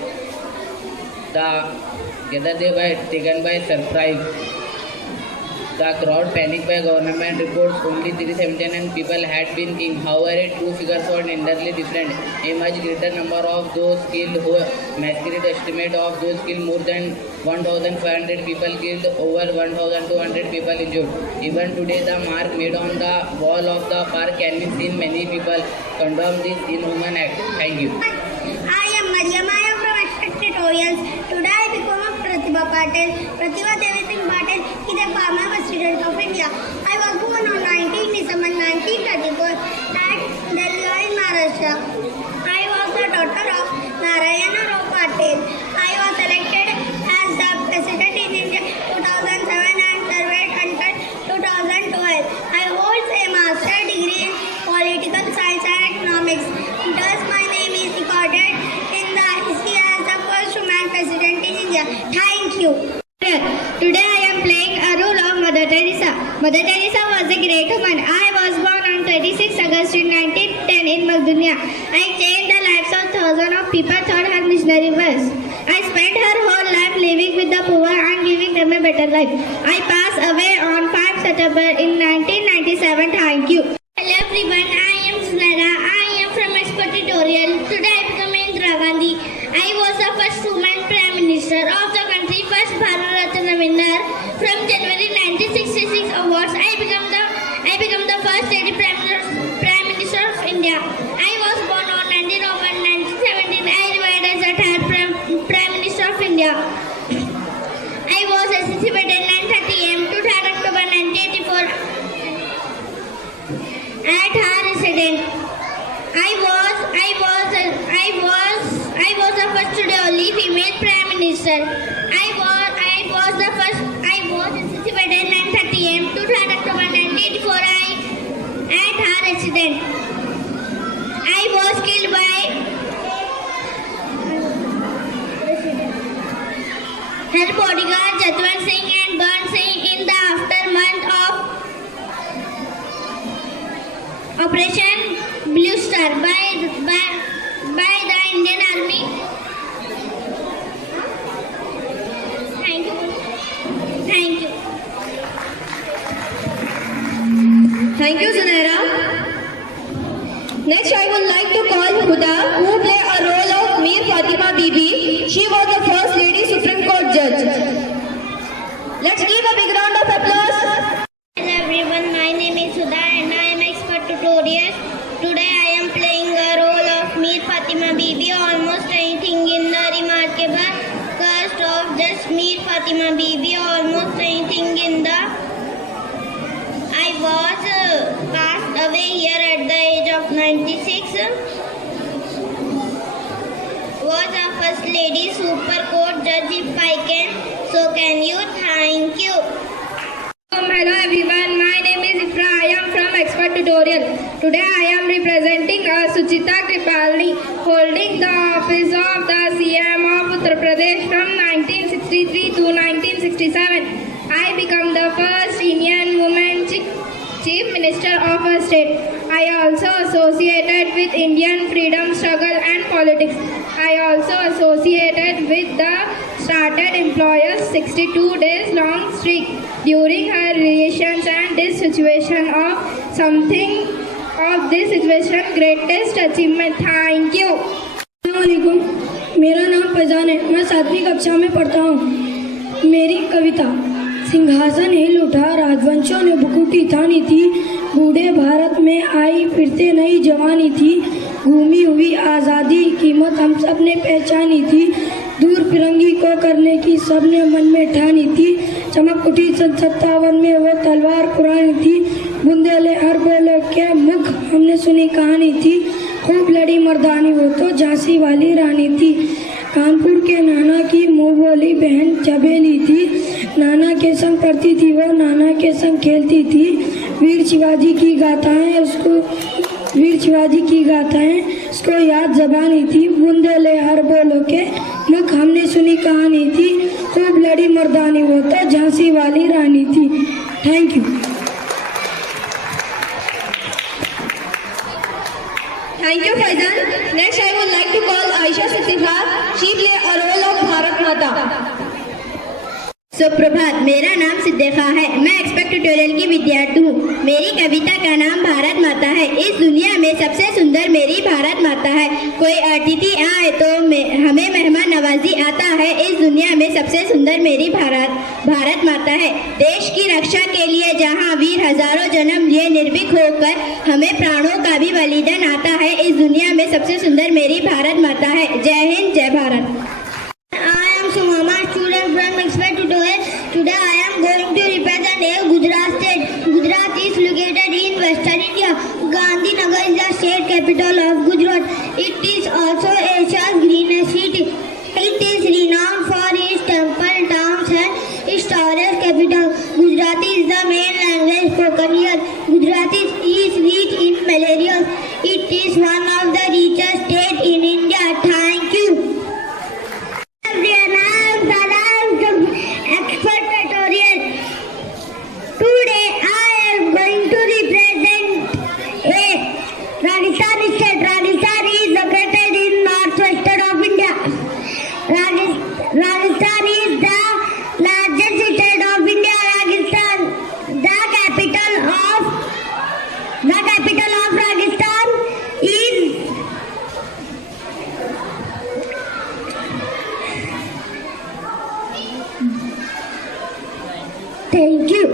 The crowd panicked by government reports. Only 379 people had been killed. However, true figures were entirely different. A much greater number of those killed, who massacred estimate of those killed more than 1,500 people killed, over 1,200 people injured. Even today, the mark made on the wall of the park can be seen. Many people condemn this inhuman act. Thank you. I am Mariam. I am from Expert Tutorials. Today I become a Pratibha Patel. Pratibha Devi Singh Patel is a former President of India. I was born on 19 December 1934 at Delhi in Maharashtra. I was the daughter of Narayana Rao Patel. I was elected as the President in India 2007 and served until 2012. I hold a master degree in political science and economics. Thus, my name is recorded in the history as the first woman President in India. Thank you. Today I am playing a role of Mother Teresa. Mother Teresa was a great woman. I was born on 26 August 1910 in Macedonia. I changed the lives of thousands of people through her missionary works. I spent her whole life living with the poor and giving them a better life. I passed away on 5 September in 1997. Thank you. Hello everyone, I am Sunara. I am from Expert Tutorial. Today I become Indira Gandhi. I was the first woman Prime Minister of the country, first Bharat Ratna winner. From January 1966 onwards, I become the first lady Prime Minister of India. I was born on 19 November 1917. I retired as the third Prime Minister of India. I was assassinated at 9:30 am to 3rd October 1984 at her residence. I was the first today only female Prime Minister. I was the first was instituted at 9:30 am to 3rd October 1984 at her residence. I was killed by her bodyguard Jatwant Singh and Burn Singh in the aftermath of Operation Blue Star by the Indian Army. Thank you. Thank you, Zunaira. Next, I would like to call Huda, who played a role of Mir Fatima Bibi. She was the first lady Supreme Court judge. Let's give a big round of applause. Hello everyone, my name is Huda and I am expert tutorial. Today I am playing a role of Mir Fatima Bibi. Almost anything in the remarkable cast of just Mir Fatima Bibi. Almost anything in the. I was passed away here at the age of 96. Was a first lady super court judge if I can. So can you? Thank you. Hello everyone, my name is Ifra. I am from Expert Tutorial. Today I am representing Suchita Kripalani, holding the office of the CM of Uttar Pradesh from 1963 to 1967. I became the first Indian woman Chief Minister of a state. I also associated with Indian freedom struggle and politics. I also associated with the started employers 62 days long streak during her relations and this situation of something of this situation greatest achievement. Thank you. अस्सलामुअलैकुम, मेरा नाम फैजान है। मैं 7वीं कक्षा में पढ़ता हूँ। मेरी कविता। सिंहासन हिल उठा, राजवंशों ने बुकुटी थानी थी, बूढ़े भारत में आई फिरते नई जवानी थी, घूमी हुई आज़ादी कीमत हम सब ने पहचानी थी, दूर फिरंगी को करने की सबने मन में ठानी थी, चमक उठी 57 में वो तलवार पुरानी थी, बुंदेले हर बोले के मुख हमने सुनी कहानी थी, खूब लड़ी मर्दानी वो तो झांसी वाली रानी थी, कानपुर के नाना की मुँह बोली बहन चबेली थी, नाना के संग पढ़ती थी वो, नाना के संग खेलती थी, वीर शिवाजी की गाथाएं उसको याद जबानी थी, बुंदेले हर बोलो के मुख हमने सुनी कहानी थी, खूब लड़ी मर्दानी वो तो झांसी वाली रानी थी. Thank you. Thank you, Faizan. Next, I would like to call Aisha Siddiqui. She play a role of Bharat Mata. सुप्रभात, मेरा नाम सिद्दीक़ा है। मैं एक्सपेक्ट ट्यूटोरियल की विद्यार्थी हूँ। मेरी कविता का नाम भारत माता है। इस दुनिया में सबसे सुंदर मेरी भारत माता है। कोई अतिथि आए तो हमें मेहमान नवाजी आता है। इस दुनिया में सबसे सुंदर मेरी भारत माता है। देश की रक्षा के लिए जहाँ वीर हजारों जन्म लिए निर्भीक होकर हमें प्राणों का भी बलिदान आता है। इस दुनिया में सबसे सुंदर मेरी भारत माता है। जय हिंद, जय Bharat. Sumama, student from Expert Tutorial. Today I am going to represent Gujarat state. Gujarat is located in Western India. Gandhinagar is the state capital of Gujarat. It is also Asia's greenest city. It is renowned for its temple towns and historic capital. Gujarati is the main language spoken here. Gujarati is rich in minerals. It is one of the richest states in India. Thank you. Expert Tutorial. Today I am going to represent Rajasthan state. Rajasthan is located in northwestern of India. Rajasthan is the largest state of India. Rajasthan, the capital of Rajasthan is Thank you.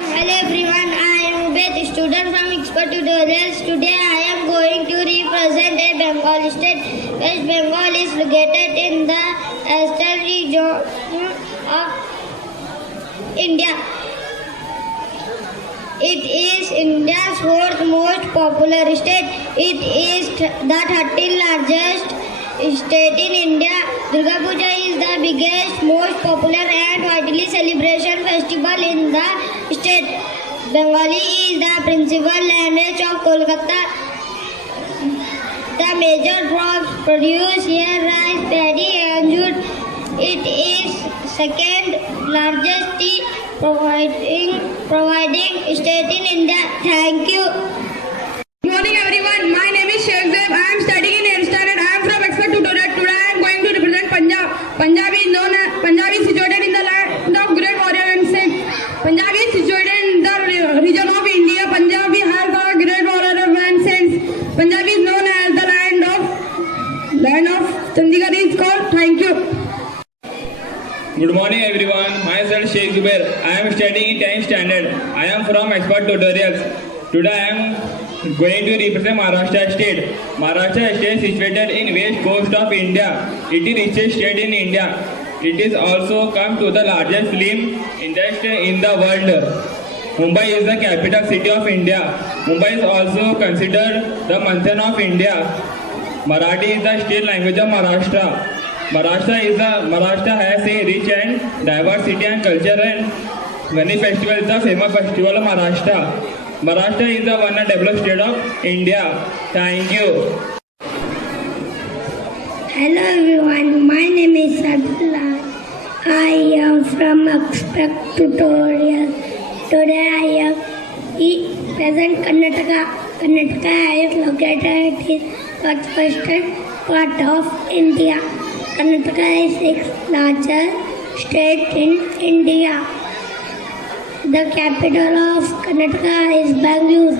Hello everyone, I am Ubed, student from Expert Tutorials. Today I am going to represent a Bengal state. West Bengal is located in the eastern region of India. It is India's fourth most popular state. It is the 13th largest state in India. Durga Puja is the biggest, most popular and widely celebration festival in the state. Bengali is the principal language of Kolkata. The major crops produced here rice, paddy and jute. It is second largest tea providing state in India. Thank you. Good morning everyone. My name is Sheikh Zaib. I am studying in 8th standard. I am from Expert Tutorial. Today I am going to represent Punjab. Punjab is situated in the land of Great Warrior and Saint. Punjab is situated in the region of India. Punjab has a Great Warrior and Saints. Punjab is known as the land of Chandigarh is called. Thank you. Good morning everyone. Myself Sheikh Zubair. I am studying in 10th standard. I am from Expert Tutorials. Today I am going to represent Maharashtra state. Maharashtra state is situated in west coast of India. It is richest state in India. It is also come to the largest film industry in the world. Mumbai is the capital city of India. Mumbai is also considered the Manthan of India. Marathi is the state language of Maharashtra. Maharashtra has a rich and diverse city and culture, and Gani festival is the famous festival of Maharashtra. Maharashtra is the one developed state of India. Thank you. Hello everyone, my name is Abdullah. I am from Expert Tutorial. Today I am present Karnataka. Karnataka is located in northwestern part of India. Karnataka is 6th largest state in India. The capital of Karnataka is Bangalore.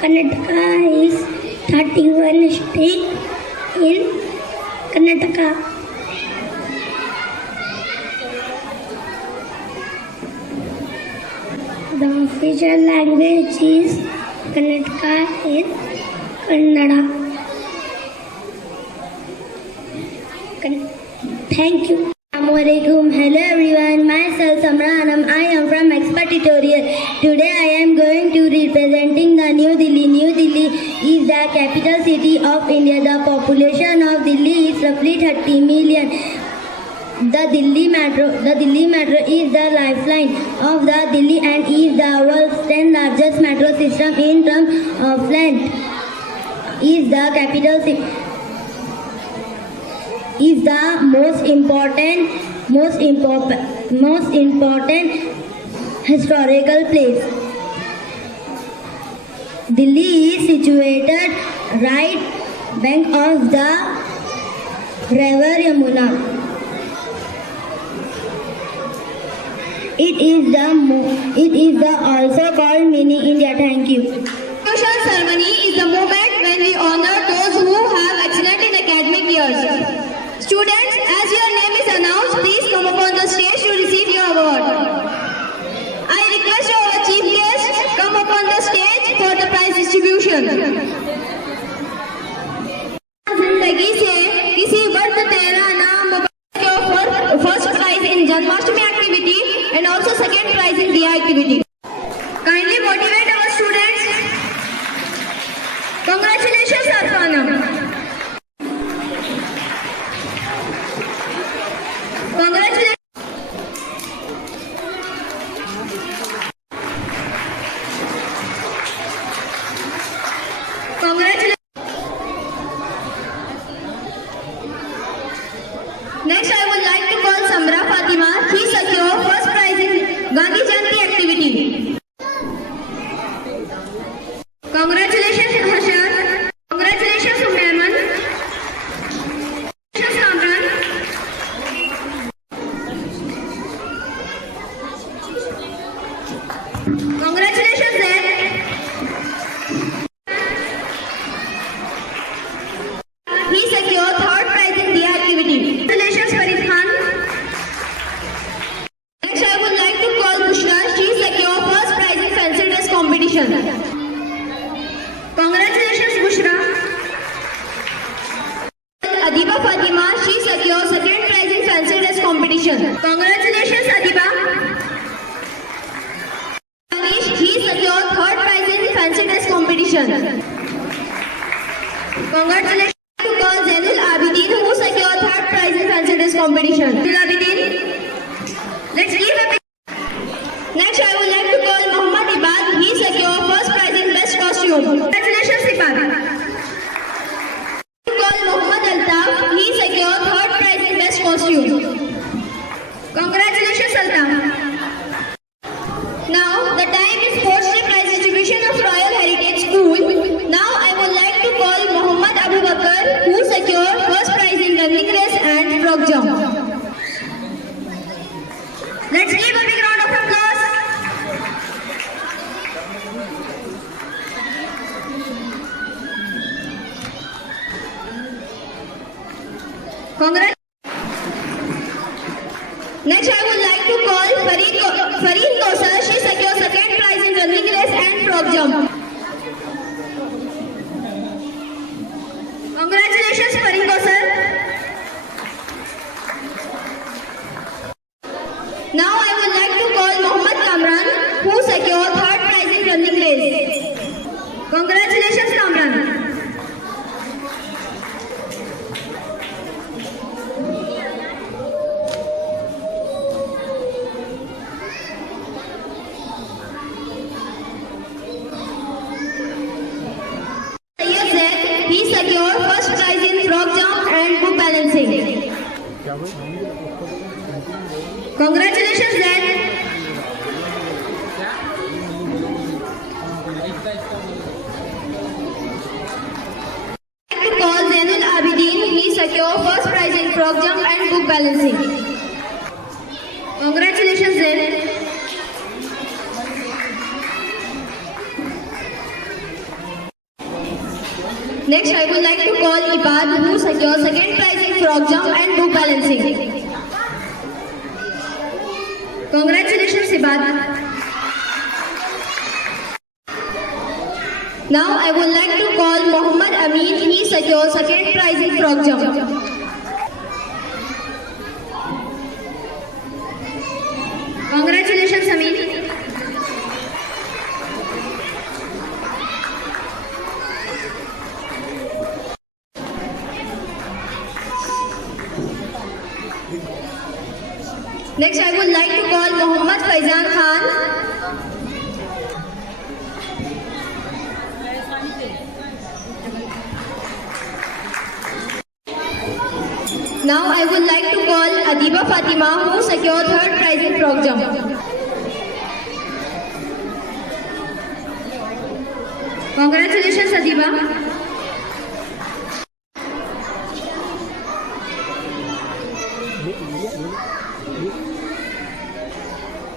Karnataka is 31 state in Karnataka. The official language is Karnataka is Kannada. Thank you. Assalamualaikum. Hello everyone. Myself Samranam. I am from Expert Tutorial. Today I am going to representing the New Delhi. New Delhi is the capital city of India. The population of Delhi is roughly 30 million. The Delhi Metro is the lifeline of the Delhi and is the world's 10th largest metro system in terms of length. Is the capital city. Is the most important historical place. Delhi is situated right bank of the river Yamuna. It is the also called mini India. Thank you. Graduation ceremony is the moment when we honor those who have excelled in academic years. Students, as your name is announced, please come upon the stage to receive your award. I request our chief guest come upon the stage for the prize distribution. जिंदगी से किसी वर्ग तेरा नाम for first prize in Janmashtami activity and also second prize in Diya activity. Kindly motivate our students. Congratulations, Arfana. Congratulations. Next, I would like to call Samra Fatima. She secured first prize in Gandhi Jayanti activity. Congratulations, Harshan. Congratulations, Umayman. Congratulations, Kamran. Congratulations, Zaid. He secured third prize in the activity. Congratulations, Farid Khan. Next, I would like to call Bushra. She secured first prize in fancy dress competition. Congratulations, Bushra. Adiba Fatima. She secured second prize in fancy dress competition. Congratulations, Adiba. He secured third prize in fancy dress competition. Congratulations to call Zainul Abidin who secured third prize in fancy dress competition. Zainul Abidin, let's give a big. Next, I would like to call Muhammad Ibad. He secured first prize in best costume. Congratulations, Ibad. To call Muhammad Altaf. He secured third prize in best costume. Congratulations, Altaf. Now, the time is sports day prize distribution of Royal Heritage School. Now, I would like to call Muhammad Abu Bakr, who secured first prize in running race and frog jump. Let's give a big round of applause. Congrats. Next, I would like to call Fareed Kausar. She secured second prize in running race and frog jump. Congratulations, Fareed Kausar. Now, I would like to call Mohammad Kamran, who secured third prize in running race. Congratulations, Kamran. He secured first prize in frog jump and book balancing. Congratulations, Zaid. To call Zainul Abidin, he secured first prize in frog jump and book balancing. Congratulations, Zaid. Next, I would like to call Ibad, who secured second prize in frog jump and book balancing. Congratulations, Ibad. Now, I would like to call Muhammad Amin. He secured second prize in frog jump. Congratulations, Amin. Next, I would like to call Muhammad Faizan Khan. Now, I would like to call Adiba Fatima, who secured third prize in frog jump. Congratulations, Adiba.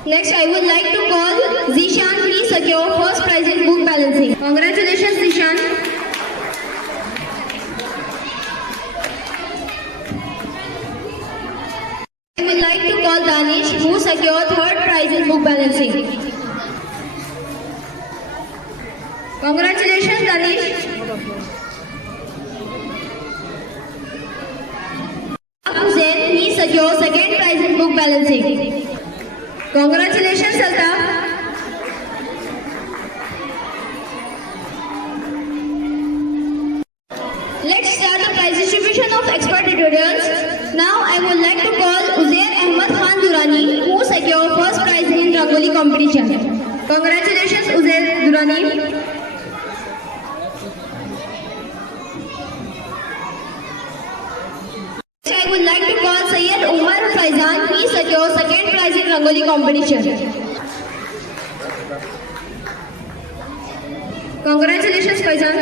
Next, I would like to call Zishan. He secured first prize in book balancing. Congratulations, Zishan. I would like to call Danish, who secured third prize in book balancing. Congratulations, Danish. Hussain, he secured second prize in book balancing. Congratulations, Altaf. Let's start the prize distribution of expert tutorials. Now, I would like to call Uzair Ahmad Khan Durani, who secured first prize in Rangoli competition. Congratulations, Uzair Durani. I would like to call Sayyid Umar Faizan. He secured second prize in Rangoli competition. Congratulations, Faizan.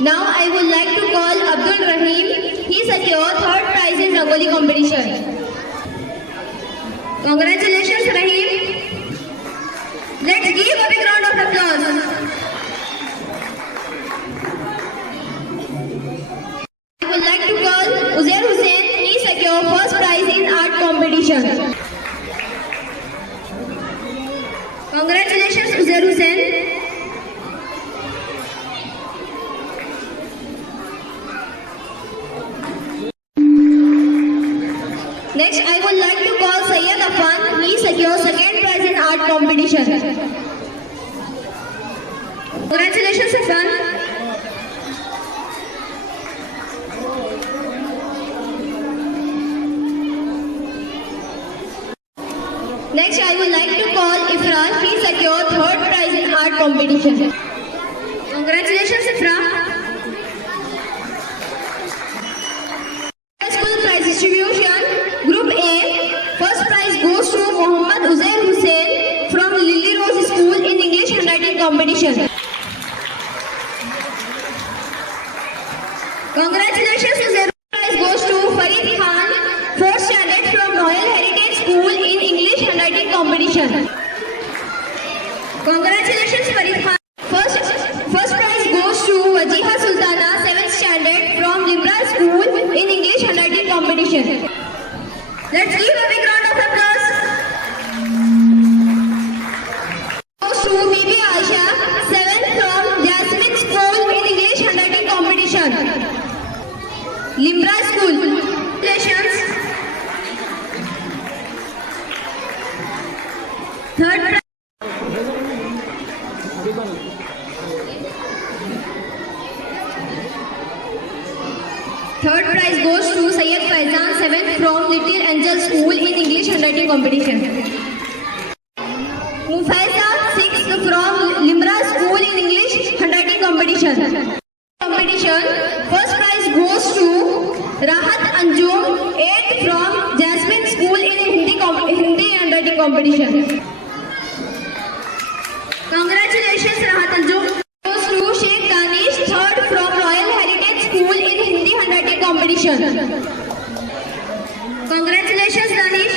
Now, I would like to call Abdul Rahim. He secured third prize in Rangoli competition. Congratulations, Rahim. Let's give a big round of applause. I would like to call Uzair Hussain. He secured first prize in art competition. Congratulations, Uzair Hussain. Next, I would like to call Sayyid Afan. He secured second prize prize in art competition. Congratulations, Safran. Next, I would like to call Ifra. She secured third prize in art competition. Congratulations, Ifra. School prize distribution. Group A. First prize goes to Mohammad Uzair Hussain from Lily Rose School in English handwriting competition. Congratulations, Uzair. Prize goes to Farid Khan, 4th standard from Royal Heritage School in English handwriting competition. Congratulations, Farid Khan. First prize goes to Wajiha Sultana, 7th standard from Libra School in English handwriting competition. Let's give a big round of applause. Goes to Bibi Aisha, 7th from Jasmine School in English handwriting competition. Limbra School. Congratulations. Third prize. Third prize goes to Sayyid Faizan, 7th from Little Angel School in English handwriting competition. Mufaiza, 6th from Limbra School in English handwriting competition. First prize goes to Rahat Anjum, 8th from Jasmine School in Hindi handwriting competition. Congratulations, Rahat Anjum. Goes to Sheikh Danish, 3rd from Royal Heritage School in Hindi handwriting competition. Congratulations, Danish.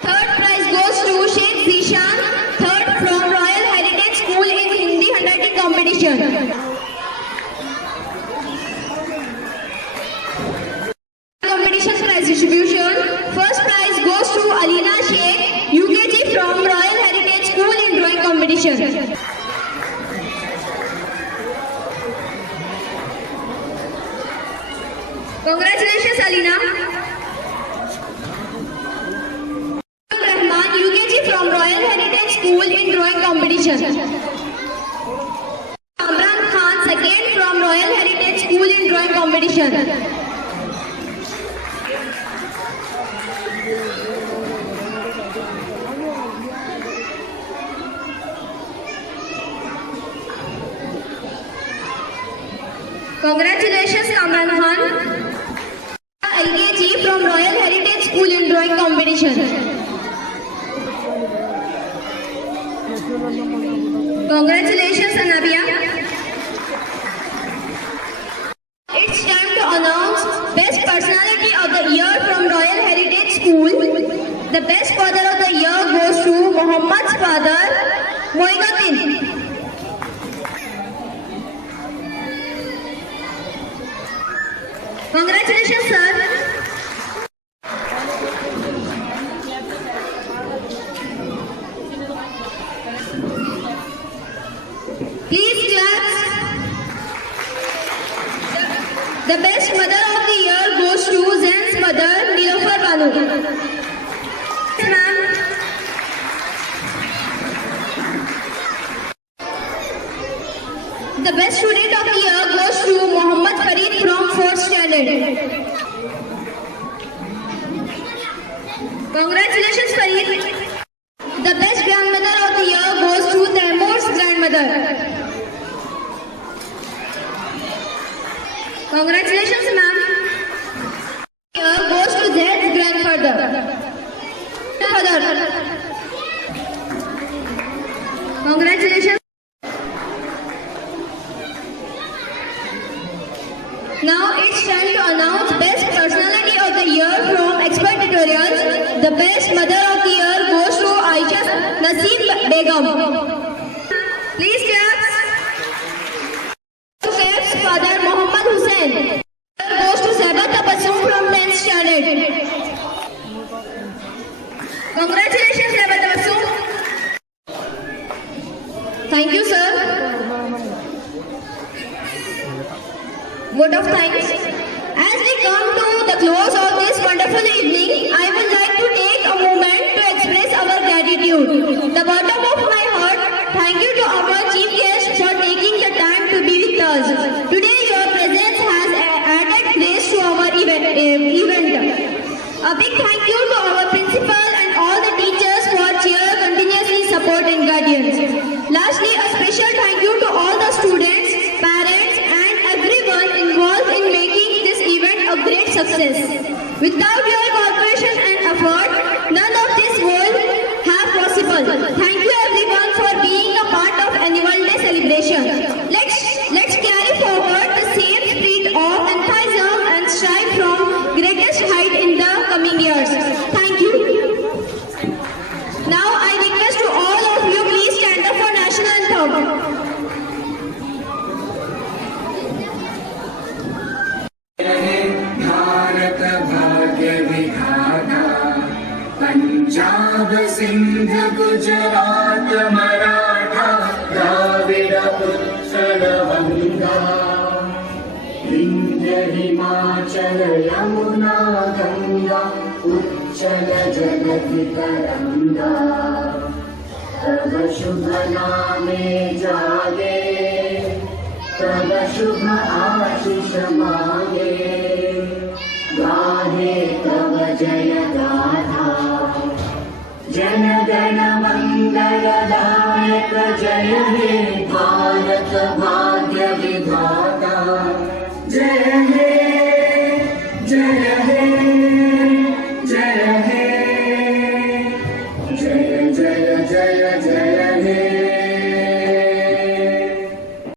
Third prize goes to Sheikh Zishan, 3rd from Royal Heritage School in Hindi handwriting competition. Competition prize distribution. First prize goes to Alina Sheikh, UKG from Royal Heritage School in drawing competition. Congratulations, Alina. Rahman, UKG from Royal Heritage School in drawing competition. Amran Khan, 2nd from Royal Heritage School in drawing competition. Congratulations, Kamran Khan. LKG from Royal Heritage School in drawing competition. Congratulations, Anabia. It's time to announce Best Personality of the Year from Royal Heritage School. The Best Father of the Year goes to Muhammad's father, Moinuddin. Congratulations, sir. Please clap. The best mother of the year goes to Zen's mother, Nilofar Banu. Ma'am. The best student of the year goes to Muhammad Farid from 4th standard. Congratulations, Farid. The best grandmother of the year goes to Taimur's grandmother. Congratulations, ma'am. Year goes to Zed's grandfather. Congratulations. Now it's time to announce Best Personality of the Year from Expert Tutorials. The Best Mother of the Year goes to Aisha Naseem Begum. Please clap. To Kef's father, Muhammad Hussain. Goes to Seba Tabassum from 10th standard. Congratulations, Seba Tabassum. Thank you, sir. Vote of thanks. As we come to the close of this wonderful evening, I would like to take a moment to express event. A big thank you to our principal and all the teachers for their continuously support and guidance. Lastly, a special thank you to all the students, parents and everyone involved in making this event a great success. Without your cooperation and effort, none of this would have possible. Thank you everyone for being a part of Annual Day celebration. Let's carry forward the same spirit of enthusiasm and strive from greatest height in the coming years. Thank you. Now I request to all of you, please stand up for national anthem. Bharat भाग्य विधाता पंजाब सिंध गुजरात मराठा द्राविड उत्कल गंगा विंध्य हिमाचल यमुना गंगा उच्चल जगति तरंगा तब शुभ नामे जागे तब शुभ आशीष मागे गाहे तब जय गाथा जन गण मंगल दायक जय हे भारत भाग्य विधाता जय हे जय